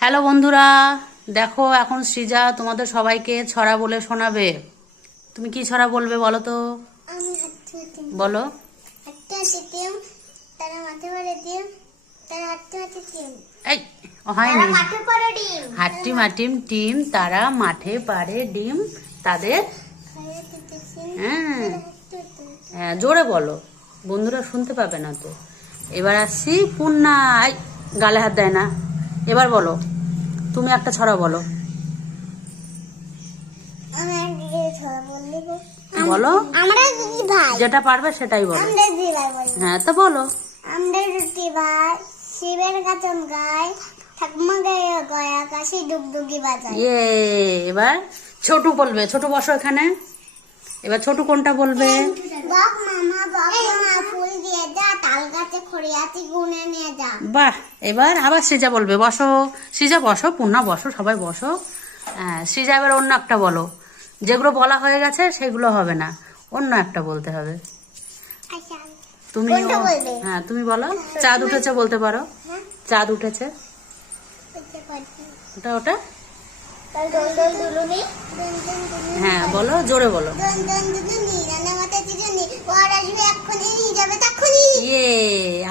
Hello বন্ধুরা, দেখো এখন সৃজা তোমাদের সবাইকে ছড়া বলে শোনাবে। তুমি কি ছড়া বলবে বলো তো? বলো। এই হয়নি। হাট্টি মাটিম টিম, তারা মাঠে পারে ডিম, তাদের হ্যাঁ জোরে বলো, বন্ধুরা শুনতে পাবে না তো। এবার আসছি পূর্ণা। গালে হাত দেয় না। এবার বলো, তুমি একটা ছড়া বলো। বলো, যেটা পারবে সেটাই বলো। হ্যাঁ তো বলো। আমরা রুটি ভাই শিবের গাজন গায়, ঠাকুমা গায়ে গয়া কাশি ডুগডুগি বাজায়। এবার ছোটু বলবে। ছোটু বসো এখানে। এবার ছোটু কোনটা বলবে? বক মামা বক মামা ফুল দিয়ে যা, তাল গাছে খড়িয়াতি গুনে নিয়ে যা। বাহ। এবার আবার সৃজা বলবে। বসো সৃজা, বসো। পূর্ণা বসো, সবাই বসো। হ্যাঁ সৃজা, এবার অন্য একটা বলো। যেগুলো বলা হয়ে গেছে সেগুলো হবে না, অন্য একটা বলতে হবে। তুমি হ্যাঁ তুমি বলো। চাঁদ উঠেছে বলতে পারো। চাঁদ উঠেছে, ওটা ওটা হ্যাঁ বলো, জোরে বলো।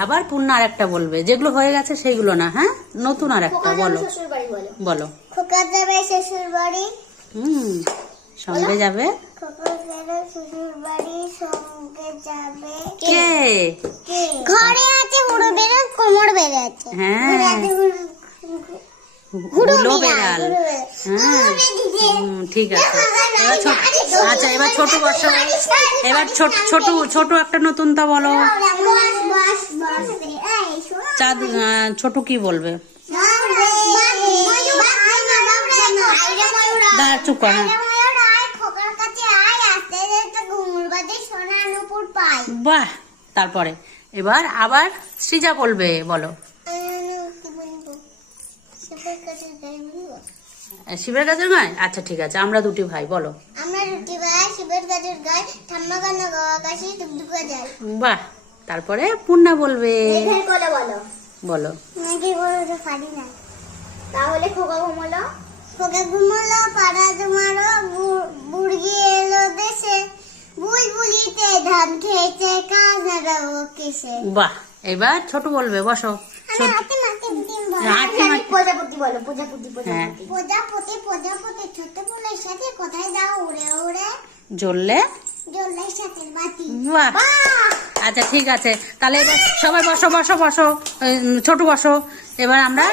আবার পূর্ণ আর একটা বলবে, যেগুলো হয়ে গেছে সেইগুলো না, হ্যাঁ নতুন আর একটা বলো। বলো। খোকা যাবে শ্বশুর বাড়ি। সঙ্গে যাবে। শ্বশুর বাড়ি সঙ্গে যাবে কে? ঘরে আছে হুড়ো বেড়াল, কোমর বেড়ে আছে। হ্যাঁ হুলো বেড়াল। হ্যাঁ ঠিক আছে। আচ্ছা এবার ছোট বসো। এবার ছোট একটা নতুন তা বলো। চাঁদ ছোট কি বলবে? চুপ কর। বাহ। তারপরে এবার আবার সৃজা বলবে। বলো। শিবের গাছের গায়ে। আচ্ছা ঠিক আছে, আমরা দুটি ভাই। বলো। আমরা দুটি ভাই শিবের গাছের গায়ে, ঠাম্মা গান্না গাওয়া আকাশে ডুগডুগা যায়। বাহ। তারপরে পূর্ণা বলবে। বলো। বলো। নাকি বলো তো পারি না। তাহলে খোকা ঘুমলো। খোকা ঘুমলো পাড়া তোমারও, বুড়ি এলো দেশে, বুলবুলিতে ধান খেয়েছে, কাজ লাগাবো কিসে। বাহ। এবার ছোট বলবে। বসো। প্রজাপতি বলো। প্রজাপতি হ্যাঁ। প্রজাপতি প্রজাপতি ছোট ফুলের সাথে কোথায় যাও উড়ে উড়ে, জ্বললে জ্বললে সাথের বাতি। বাহ। আচ্ছা ঠিক আছে, তাহলে এবার সবাই বসো বসো বসো। ছোট বসো। এবার আমরা